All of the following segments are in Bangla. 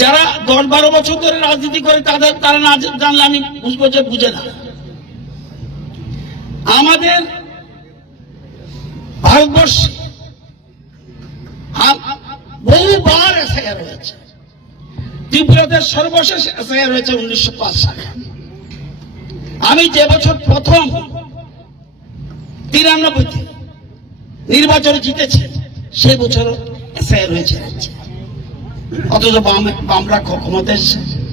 যারা দশ বারো বছর ধরে রাজনীতি করে, তাদের তারা না জানলে আমি বুঝব যে বুঝে না। আমাদের ভারতবর্ষে বহুবার এসআইআর হয়েছে। ত্রিপুরাতে সর্বশেষ এসআইআর হয়েছে উনিশশো পাঁচ সালে। আমি যে বছর প্রথম তিরানব্বইতে নির্বাচন জিতেছে সেই বছর এসআইআর হয়েছে। অথচ বাম- বামরা ক্ষমতা এসেছে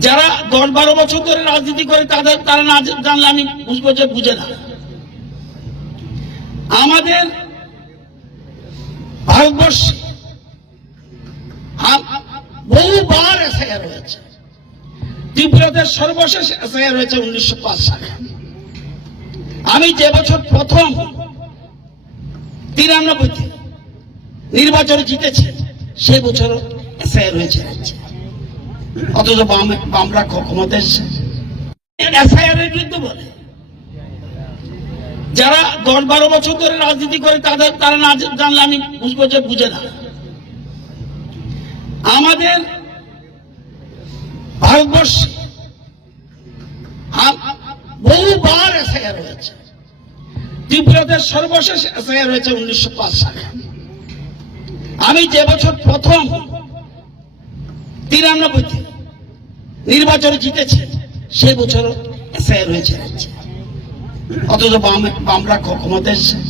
যারা দশ বারো বছর ধরে রাজনীতি করে, তাদের তারা না জানলে আমি বুঝব যে বুঝে না। আমাদের ভারতবর্ষে বহুবার এসআইআর হয়েছে। ত্রিপুরাতে সর্বশেষ এসআইআর হয়েছে উনিশশো পাঁচ সালে। আমি যে বছর প্রথম তিরানব্বইতে নির্বাচনে জিতেছে, সে বছর এসআইআর হয়েছে রাজ্যে। অথচ বামরা ক্ষমতা এসেছে এসআইআর এর বিরুদ্ধে বলে যারা দশ বারো বছর ধরে রাজনীতি করে, তাদের তারা না জানলে আমি বুঝব যে বুঝে না আমাদের ভারতবর্ষে রয়েছে সর্বশেষ রয়েছে উনিশশো পাঁচ সালে আমি যে বছর প্রথম তিরানব্বইতে নির্বাচন জিতেছে সে বছর এসআইআর হয়েছে রাজ্যে। অথচ বামরা ক্ষমতা এসেছে